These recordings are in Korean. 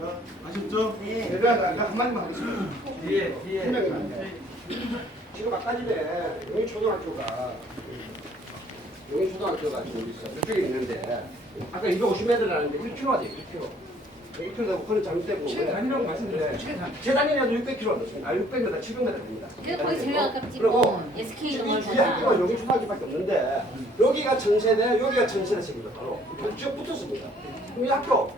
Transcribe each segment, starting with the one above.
어? 아쉽죠? 예. 3명, 어. 뒤에, 뒤에, 3명, 네. 대단한가? 한마디만 하겠습니다. 뒤에, 지금 아까지대 용인초등학교가, 용인초등학교가 지금 여기 있어. 이쪽에 있는데, 아까 250m라는데 1km가 돼, 1km. 1km 되고 거리 잠시대고. 최단이라고 말씀드렸는단이라도 600km 됐 600m, 700m 됩니다. 그게 거의 제일 아깝지. 그리고, 지금 학교가 용인초등학교밖에 없는데, 음. 여기가 전세네, 여기가 전세네, 지금 바로. 쭉 붙었습니다. 그럼 학교.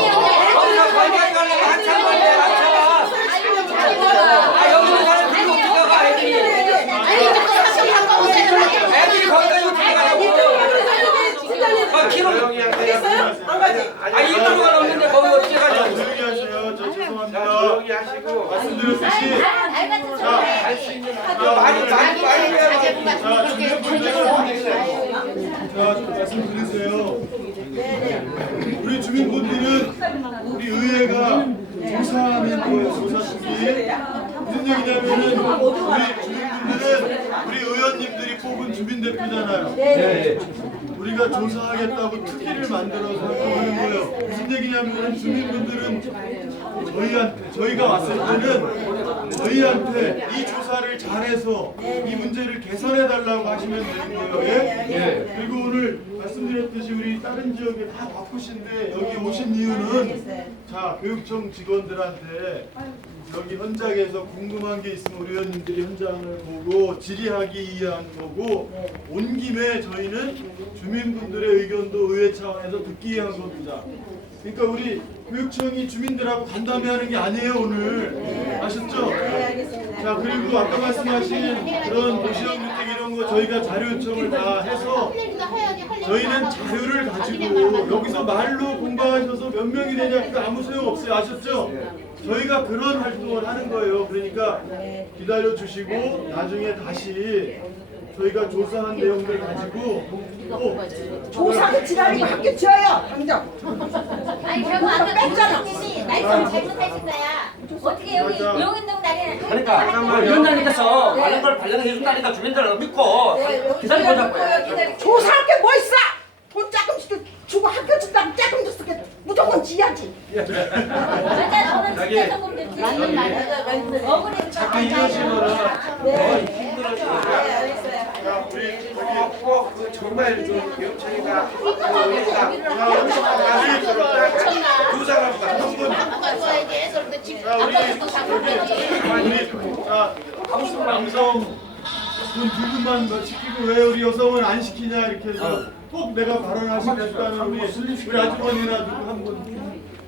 말씀드렸듯이 말씀드려도시... 말씀드렸어요 그래, 주민분들은... 네, 네. 우리 주민분들은 우리 의회가 조사하는 거예요 조사시키 무슨 얘기냐면 우리 주민분들은 네. 우리 네. 의원님들이 네. 뽑은 네. 주민대표잖아요 우리가 네 조사하겠다고 특기를 만들어서 하는 거예요 무슨 얘기냐면 주민분들은 저희한테 저희가 왔을 때는 저희한테 이 조사를 잘해서 이 문제를 개선해 달라고 하시면 되는 거예요. 예? 그리고 오늘 말씀드렸듯이 우리 다른 지역에 다 바쁘신데 여기 오신 이유는 자 교육청 직원들한테 여기 현장에서 궁금한 게 있으면 우리 의님들이 현장을 보고 질의하기 위한 거고 온 김에 저희는 주민분들의 의견도 의회 차원에서 듣기 위한 겁니다. 그러니까 우리 교육청이 주민들하고 간담회 하는 게 아니에요, 오늘. 아셨죠? 네, 자, 그리고 아까 말씀하신 네, 그런 도시형 주택 이런 거 저희가 자료 요청을 다 해서 저희는 자유를 가지고 여기서 말로 공부하셔서 몇 명이 되냐, 그 아무 소용 없어요. 아셨죠? 저희가 그런 활동을 하는 거예요. 그러니까 기다려 주시고 나중에 다시 저희가 조사한 내용들 네, 가지고 뭐, 뭐. 뭐. 조사도 지랄이 학교 지어요 당장 아니 결국 아이말 잘못하신 거야 어떻게 여기 용인동단에는 그러니까 용인동단에 서 많은 걸 발령해 준다니까 주민들을 믿고 요 네. 네. 네. 조사할 게 뭐 있어 돈 조금씩 주고 학교 준다고 조금씩 무조건 지야지 일단 저이야 우리, 여기, 어, 그 정말 그 사람 두사람 우리 우리 우리 우리 우 우리 우리 우리 우리 우리 우리 우리 우리 우리 우리 우리 우리 우리 그 누구만 너 시키고 왜 우리 여성을 안 시키냐 이렇게 해서 꼭 내가 발언하시겠다는 우리, 우리 아주머니나 누구 한 분.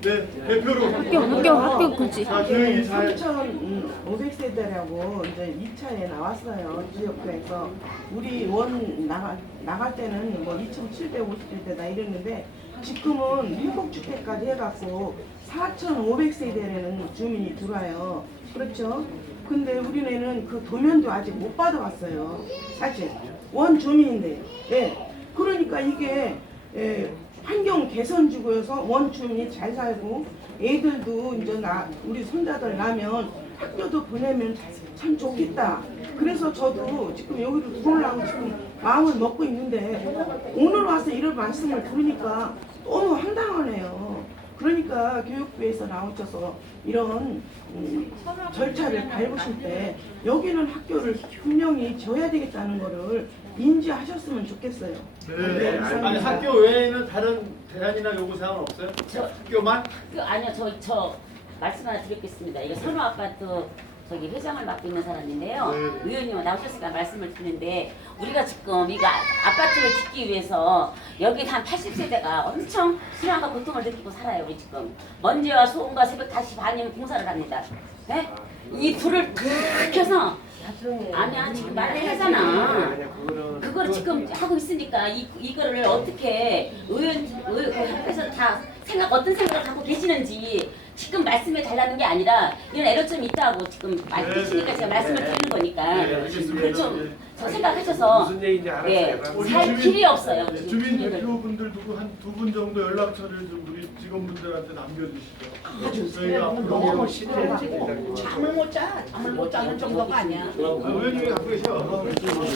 네, 대표로. 학교, 학교, 굳이. 아, 교육이 세대라고 이제 2차에 나왔어요. 지역에서 우리 원 나가, 나갈 때는 뭐 2,750세대다 이랬는데, 지금은 밀폭주택까지 해갖고 4,500세대라는 주민이 들어와요. 그렇죠? 근데 우리네는 그 도면도 아직 못 받아왔어요. 사실 원주민인데요. 예. 네. 그러니까 이게 예, 환경 개선 주구여서 원주민이 잘 살고 애들도 이제 나 우리 손자들 나면 학교도 보내면 잘, 참 좋겠다. 그래서 저도 지금 여기를 들어오려고 지금 마음을 먹고 있는데 오늘 와서 이런 말씀을 들으니까 너무 황당하네요. 그러니까 교육부에서 나와셔서 이런 음, 청약을 절차를 청약을 밟으실 때 여기는 학교를 분명이지야 되겠다는 것을 네. 인지하셨으면 좋겠어요. 네. 네. 아니, 아니, 아니, 아니 학교 외에는 다른 대안이나 요구사항은 없어요? 저, 학교만? 학교, 아니요. 저, 저 말씀 하 드리겠습니다. 이거 선우 아파트 저기 회장을 맡고 있는 사람인데요. 응. 의원님 나오셨으니까 말씀을 드는데 우리가 지금 이거 아파트를 짓기 위해서 여기 한 80세대가 엄청 희망과 고통을 느끼고 살아요. 우리 지금 먼지와 소음과 새벽 다시 반이 공사를 합니다. 네? 이 불을 켜서 아니 지금 말을 하잖아. 그거를 지금 하고 있으니까 이 이거를 어떻게 의원 의회에서 다 생각 어떤 생각을 갖고 계시는지 지금 말씀해 달라는 게 아니라 이런 애로점이 있다고 지금 말씀하시니까 네, 네. 제가 말씀을 드리는 네. 거니까 그좀저 네, 네, 네. 생각하셔서 무슨 얘기인지 알았어요. 네, 살 주민, 길이 없어요. 네, 주민 대표분들 누구 한 두 분 정도 연락처를 우리 직원분들한테 남겨주시죠. 저희 뭐, 너무 멋있지 잠을 못 자, 잠을 못 자는 정도가 아니야. 의원님 갖고 계셔.